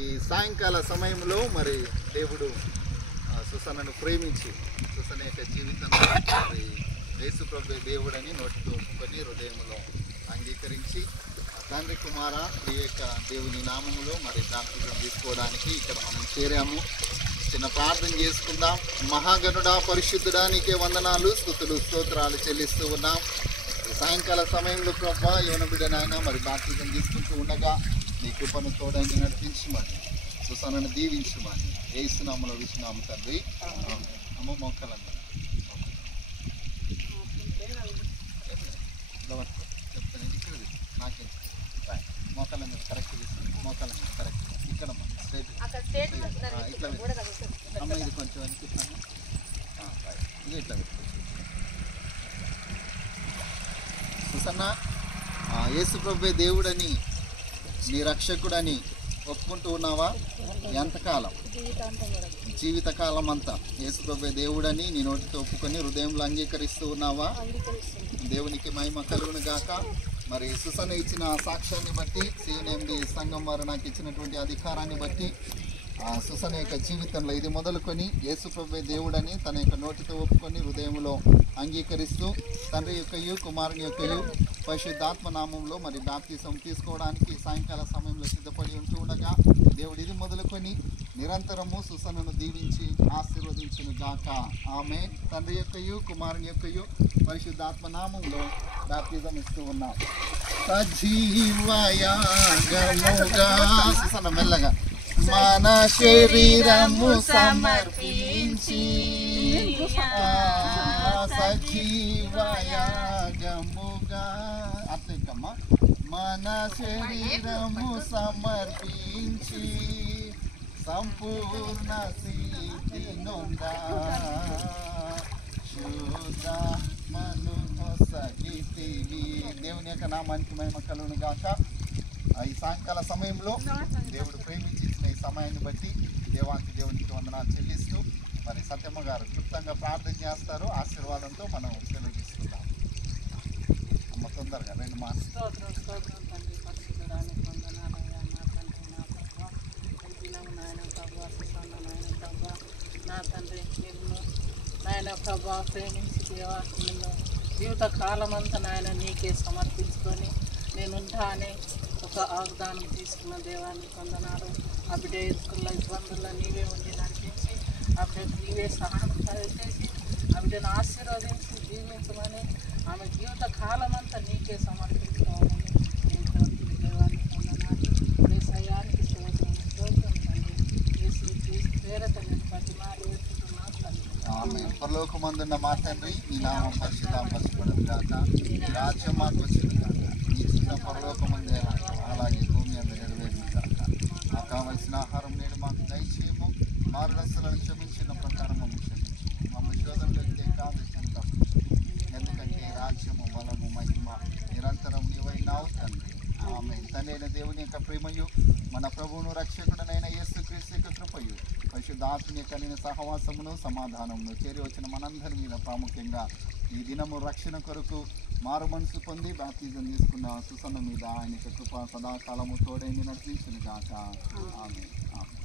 ఈ సాయంకాల సమయంలో మరి దేవుడు సుసన్నను ప్రేమించి సుసన్న యొక్క జీవితంలో మరి యేసు ప్రభు దేవుడని నోటితో ఒప్పుకొని హృదయంలో అంగీకరించి తండ్రి కుమార ఈ యొక్క దేవుని నామములో మరి బాప్తిజం తీసుకోవడానికి ఇక్కడ మనం చేరాము. చిన్న ప్రార్థన చేసుకుందాం. మహాగణుడా, పరిశుద్ధుడా, నీకే వందనాలు, స్తుతులు, స్తోత్రాలు చెల్లిస్తూ ఉన్నాం. సాయంకాల సమయంలో ప్రభా యువన బిడ్డ నాయన మరి బాప్తిజం తీసుకుంటూ ఉండగా నీ కృపను తోడని నడిపించమని సుసన్నను దీవించమని యేసునామములో విశ్వాము తండ్రి. అమ్మ మోకాలందరూ చెప్తాను ఇక్కడ నాకే మోకాలందరూ కరెక్ట్ తీసుకుంటాం. మోకాలందరూ కరెక్ట్ ఇక్కడ స్ట్రైట్ ఇట్లా అమ్మ ఇది కొంచెం అనిపిస్తాను. ఇది ఇట్లా సుసన్న యేసు ప్రభువే దేవుడని నీ రక్షకుడని ఒప్పుకుంటూ ఉన్నావా? ఎంతకాలం? జీవితకాలం అంతా యేసు ప్రభువే దేవుడని నీ నోటితో ఒప్పుకొని హృదయంలో అంగీకరిస్తూ ఉన్నావా? దేవునికి మహిమ కలుగును గాక. మరి సుసన్న ఇచ్చిన సాక్ష్యాన్ని బట్టి సిఎన్ఎండి సంఘం వారు నాకు ఇచ్చినటువంటి అధికారాన్ని బట్టి సుసన్న యొక్క జీవితంలో ఇది మొదలుకొని యేసు ప్రభువే దేవుడని తన యొక్క నోటితో ఒప్పుకొని హృదయంలో అంగీకరిస్తూ తండ్రి యొక్కయు కుమారుని యొక్కయు పరిశుద్ధాత్మ నామంలో మరి బాప్తిసం తీసుకోవడానికి సాయంకాల సమయంలో సిద్ధపడి ఉంటూ ఉండగా దేవుడు ఇది మొదలుకొని నిరంతరము సుసన్నను దీవించి ఆశీర్వదించును గాక. ఆమె తండ్రి యొక్కయు కుమారుని యొక్కయు పరిశుద్ధాత్మ నామంలో బాప్తిజం ఇస్తూ ఉన్నాం. సజీవయాగముగా సుసన్న మెల్లగా మన శరీరము సమర్పించి సజీవయాగముగా అట్లమ్మా మన శరీరము సమర్పించి సంపూర్ణ సిద్ధి నొందా శుద్ధమను మొసగితివి. దేవుని యొక్క నామానికి మహిమ కలుగును గాక. ఈ సాయంకాల సమయంలో దేవుడు ప్రేమించి ఇచ్చిన ఈ సమయాన్ని బట్టి దేవునికి వందనాలు చెల్లిస్తూ మరి సత్యమ్మ గారు క్లుప్తంగా ప్రార్థన చేస్తారు. ఆశీర్వాదంతో మనం సెలవు తీసుకుందాం. అమ్మ తొందరగా 2 మాటలు. నా తండ్రి నిన్ను నాయన ప్రభా ప్రేమించి దేవా నిన్ను జీవితకాలం అంతా నాయన నీకే సమర్పించుకొని నేనుంటా అని ఒక వాగ్దానం తీసుకున్న దేవాన్ని వందనాలు. ఆ బిడ్డ ఎదుర్కొన్న ఇబ్బందుల్లో నీవే ఉండి నడిపించి ఆ బిడ్డకు నీవే సహాయం చేసి ఆ బిడ్డను ఆశీర్వదించి జీవించమని ఆమె జీవిత కాలం అంతా నీకే సమర్పించుకోవాలని నేను కోరుకునే దేవాన్ని వందనాలు. సయానికి స్తోత్రం తండ్రి. యేసు క్రీస్తు పేరట నేను బతిమాలి వేస్తున్నాను తండ్రి. ఆమేన్. పరలోకమందున్న మా తండ్రి, నీ నామం పరిశుద్ధపరచబడును గాక. నీ రాజ్యం మాకు వచ్చును గాక. నీ చిత్తం పరలోకమందే అలాగే భూమి అందు నెరవేరును గాక. మాకు కావలసిన ఆహారం నేడు మాకు దయచేయము. మారులస్సులను క్షమించిన ప్రకారం మమ్మల్ని క్షమించు. మమ్మల్ని శోధనలోకి కాదని తప్పించు. ఎందుకంటే రాజ్యము బలము మహిమ నిరంతరం నీవైనావు తండ్రి. ఆమేన్. తండ్రి అయిన దేవుని యొక్క ప్రేమయు మన ప్రభువును రక్షకుడనైన యేసుక్రీస్తు యొక్క కృపయు పరిశుద్ధాత్మని కలిగిన సహవాసమును సమాధానమును చేరి వచ్చిన మనందరి మీద ప్రాముఖ్యంగా ఈ దినము రక్షణ కొరకు మారు మనసు పొంది బాప్తిజం తీసుకున్న సుసన్న మీద ఆయన కృప సదాకాలము తోడైంది నడిపించును గాక. ఆమేన్. ఆమేన్.